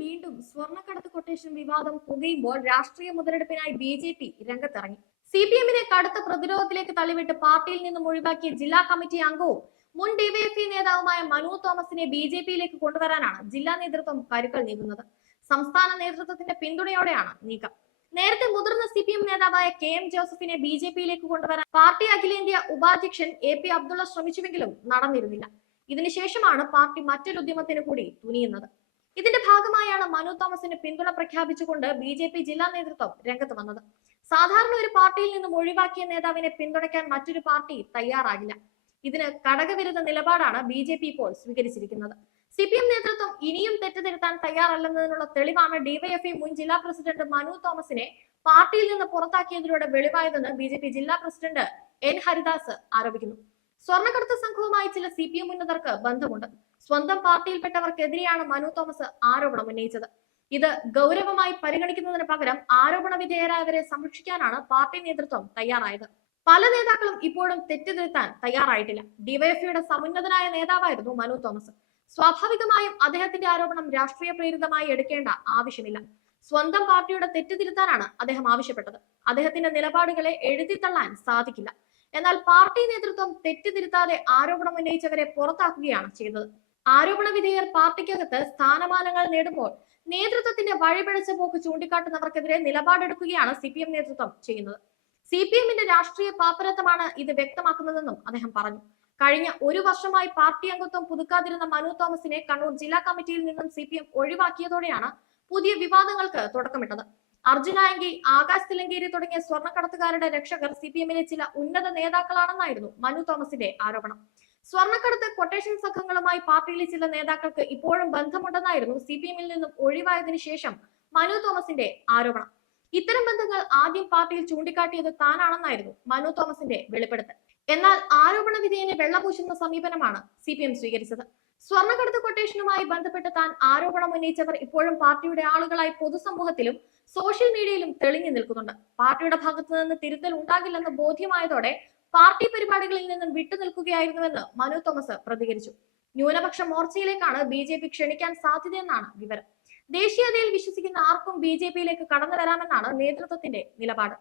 വീണ്ടും സ്വർണ്ണക്കടത്ത് കൊട്ടേഷൻ വിവാദം പുകയുമ്പോൾ രാഷ്ട്രീയ മുതലെടുപ്പിനായി ബി.ജെ.പി. രംഗത്തിറങ്ങി. സി.പി.എമ്മിനെ കടുത്ത പ്രതിരോധത്തിലേക്ക് തള്ളിവിട്ട് പാർട്ടിയിൽ നിന്നും ഒഴിവാക്കിയ ജില്ലാ കമ്മിറ്റി അംഗവും മുൻ ഡിവൈഎഫ്ഐ നേതാവുമായ മനു തോമസിനെ ബി.ജെ.പിയിലേക്ക് കൊണ്ടുവരാനാണ് ജില്ലാ നേതൃത്വം കരുക്കൾ നീങ്ങുന്നത്. സംസ്ഥാന നേതൃത്വത്തിന്റെ പിന്തുണയോടെയാണ് നീക്കം. നേരത്തെ മുതിർന്ന സി.പി.എം നേതാവായ കെ.എം. ജോസഫിനെ ബി.ജെ.പിയിലേക്ക് കൊണ്ടുവരാൻ പാർട്ടി അഖിലേന്ത്യാ ഉപാധ്യക്ഷൻ എ.പി. അബ്ദുള്ള ശ്രമിച്ചുവെങ്കിലും നടന്നിരുന്നില്ല. ഇതിനുശേഷമാണ് പാർട്ടി മറ്റൊരു ഉദ്യമത്തിന് കൂടി തുനിയുന്നത്. ഇതിന്റെ ഭാഗമായാണ് മനു തോമസിന് പിന്തുണ പ്രഖ്യാപിച്ചുകൊണ്ട് ബി.ജെ.പി. ജില്ലാ നേതൃത്വം രംഗത്ത് വന്നത്. സാധാരണ ഒരു പാർട്ടിയിൽ നിന്നും ഒഴിവാക്കിയ നേതാവിനെ പിന്തുണയ്ക്കാൻ മറ്റൊരു പാർട്ടി തയ്യാറാകില്ല. ഇതിന് ഘടകവിരുദ്ധ നിലപാടാണ് ബി.ജെ.പി. ഇപ്പോൾ സ്വീകരിച്ചിരിക്കുന്നത്. സി.പി.എം നേതൃത്വം ഇനിയും തെറ്റുതിരുത്താൻ തയ്യാറല്ലെന്നതിനുള്ള തെളിവാണ് ഡിവൈഎഫ്ഐ മുൻ ജില്ലാ പ്രസിഡന്റ് മനു തോമസിനെ പാർട്ടിയിൽ നിന്ന് പുറത്താക്കിയതിലൂടെ വെളിവായതെന്ന് ബി.ജെ.പി. ജില്ലാ പ്രസിഡന്റ് എൻ ഹരിദാസ് ആരോപിക്കുന്നു. സ്വർണ്ണക്കടത്ത് സംഘവുമായി ചില സി.പി.എം ഉന്നതർക്ക് ബന്ധമുണ്ട്. സ്വന്തം പാർട്ടിയിൽപ്പെട്ടവർക്കെതിരെയാണ് മനു തോമസ് ആരോപണം ഉന്നയിച്ചത്. ഇത് ഗൗരവമായി പരിഗണിക്കുന്നതിന് പകരം ആരോപണ വിധേയരായവരെ സംരക്ഷിക്കാനാണ് പാർട്ടി നേതൃത്വം തയ്യാറായത്. പല നേതാക്കളും ഇപ്പോഴും തെറ്റുതിരുത്താൻ തയ്യാറായിട്ടില്ല. ഡിവൈഎഫ്ഐയുടെ സമുന്നതനായ നേതാവായിരുന്നു മനു തോമസ്. സ്വാഭാവികമായും അദ്ദേഹത്തിന്റെ ആരോപണം രാഷ്ട്രീയ പ്രേരിതമായി എടുക്കേണ്ട ആവശ്യമില്ല. സ്വന്തം പാർട്ടിയുടെ തെറ്റുതിരുത്താനാണ് അദ്ദേഹം ആവശ്യപ്പെട്ടത്. അദ്ദേഹത്തിന്റെ നിലപാടുകളെ എഴുതിത്തള്ളാൻ സാധിക്കില്ല. എന്നാൽ പാർട്ടി നേതൃത്വം തെറ്റുതിരുത്താതെ ആരോപണം ഉന്നയിച്ചവരെ പുറത്താക്കുകയാണ് ചെയ്തത്. ആരോപണ വിധേയർ പാർട്ടിക്കകത്ത് സ്ഥാനമാനങ്ങൾ നേടുമ്പോൾ നേതൃത്വത്തിന്റെ വഴിപിഴച്ച പോക്ക് ചൂണ്ടിക്കാട്ടുന്നവർക്കെതിരെ നിലപാടെടുക്കുകയാണ് സി.പി.എം നേതൃത്വം ചെയ്യുന്നത്. സി.പി.എമ്മിന്റെ രാഷ്ട്രീയ പാപ്പരത്വമാണ് ഇത് വ്യക്തമാക്കുന്നതെന്നും അദ്ദേഹം പറഞ്ഞു. കഴിഞ്ഞ ഒരു വർഷമായി പാർട്ടി അംഗത്വം പുതുക്കാതിരുന്ന മനു തോമസിനെ കണ്ണൂർ ജില്ലാ കമ്മിറ്റിയിൽ നിന്നും സി.പി.എം ഒഴിവാക്കിയതോടെയാണ് പുതിയ വിവാദങ്ങൾക്ക് തുടക്കമിട്ടത്. അർജുന ആങ്കി, ആകാശ് തിലങ്കേരി തുടങ്ങിയ സ്വർണ്ണക്കടത്തുകാരുടെ രക്ഷകർ സി.പി.എമ്മിലെ ചില ഉന്നത നേതാക്കളാണെന്നായിരുന്നു മനു തോമസിന്റെ ആരോപണം. സ്വർണ്ണക്കടത്ത് കൊട്ടേഷൻ സംഘങ്ങളുമായി പാർട്ടിയിലെ ചില നേതാക്കൾക്ക് ഇപ്പോഴും ബന്ധമുണ്ടെന്നായിരുന്നു സി.പി.എമ്മിൽ നിന്നും ഒഴിവായതിനു ശേഷം മനു തോമസിന്റെ ആരോപണം. ഇത്തരം ബന്ധങ്ങൾ ആദ്യം പാർട്ടിയിൽ ചൂണ്ടിക്കാട്ടിയത് താനാണെന്നായിരുന്നു മനു തോമസിന്റെ വെളിപ്പെടുത്തൽ. എന്നാൽ ആരോപണ വിധേയനെ വെള്ളപൂശുന്ന സമീപനമാണ് സി.പി.എം സ്വീകരിച്ചത്. സ്വർണ്ണക്കടത്ത് കൊട്ടേഷനുമായി ബന്ധപ്പെട്ട് താൻ ആരോപണം ഉന്നയിച്ചവർ ഇപ്പോഴും പാർട്ടിയുടെ ആളുകളായി പൊതുസമൂഹത്തിലും സോഷ്യൽ മീഡിയയിലും തെളിഞ്ഞു നിൽക്കുന്നുണ്ട്. പാർട്ടിയുടെ ഭാഗത്തു നിന്ന് തിരുത്തൽ ഉണ്ടാകില്ലെന്ന് ബോധ്യമായതോടെ പാർട്ടി പരിപാടികളിൽ നിന്നും വിട്ടുനിൽക്കുകയായിരുന്നുവെന്ന് മനു തോമസ് പ്രതികരിച്ചു. ന്യൂനപക്ഷ മോർച്ചയിലേക്കാണ് ബി.ജെ.പി. ക്ഷണിക്കാൻ സാധ്യതയെന്നാണ് വിവരം. ദേശീയതയിൽ വിശ്വസിക്കുന്ന ആർക്കും ബി.ജെ.പിയിലേക്ക് കടന്നു വരാമെന്നാണ് നേതൃത്വത്തിന്റെ നിലപാട്.